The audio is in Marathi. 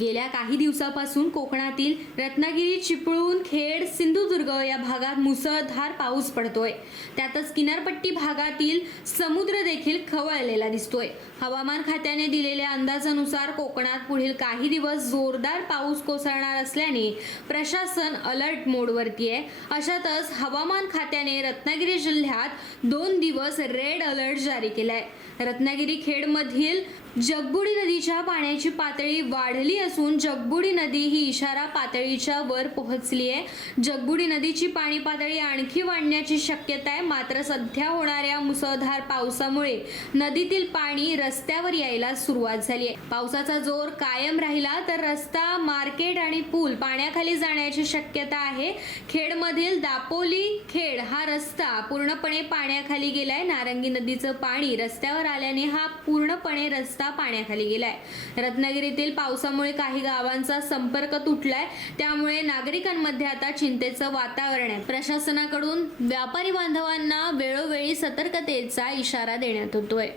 गेल्या काही दिवसापासून कोकणातील रत्नागिरी, चिपळूण, खेड, सिंधुदुर्ग या भागात मुसळधार पाऊस पडतोय। त्यातच किनारपट्टी भागातील समुद्र देखील खवळलेला दिसतोय। हवामान खात्याने दिलेल्या अंदाजानुसार कोकणात पुढील काही दिवस जोरदार पाऊस कोसळणार असल्याने प्रशासन अलर्ट मोडवरती आहे। अशातच हवामान खात्याने रत्नागिरी जिल्ह्यात 2 दिवस रेड अलर्ट जारी केलाय। रत्नागिरी खेडमधील जगबुडी नदीच्या पाण्याची पातळी वाढली असून जगबुडी नदी ही इशारा पातळीच्या वर पोहोचली आहे। जगबुडी नदीची पाणी पातळी आणखी वाढण्याची शक्यता आहे। मात्र सध्या होणाऱ्या मुसळधार पावसामुळे नदीतील पाणी रस्त्यावर यायला सुरुवात झाली आहे। पावसाचा जोर कायम राहिला तर रस्ता, मार्केट आणि पूल पाण्याखाली जाण्याची शक्यता आहे। खेडमधील दापोली खेड हा रस्ता पूर्णपणे पाण्याखाली गेलाय। नारंगी नदीचं पाणी रस्त्यावर आल्याने हा पूर्णपणे रस्ता पाण्याखाली गेलाय। रत्नागिरीतील पावसामुळे काही गावांचा संपर्क तुटलाय, त्यामुळे नागरिकांमध्ये आता चिंतेचं वातावरण आहे। प्रशासनाकडून व्यापारी बांधवांना वेळोवेळी सतर्कतेचा इशारा देण्यात येतोय।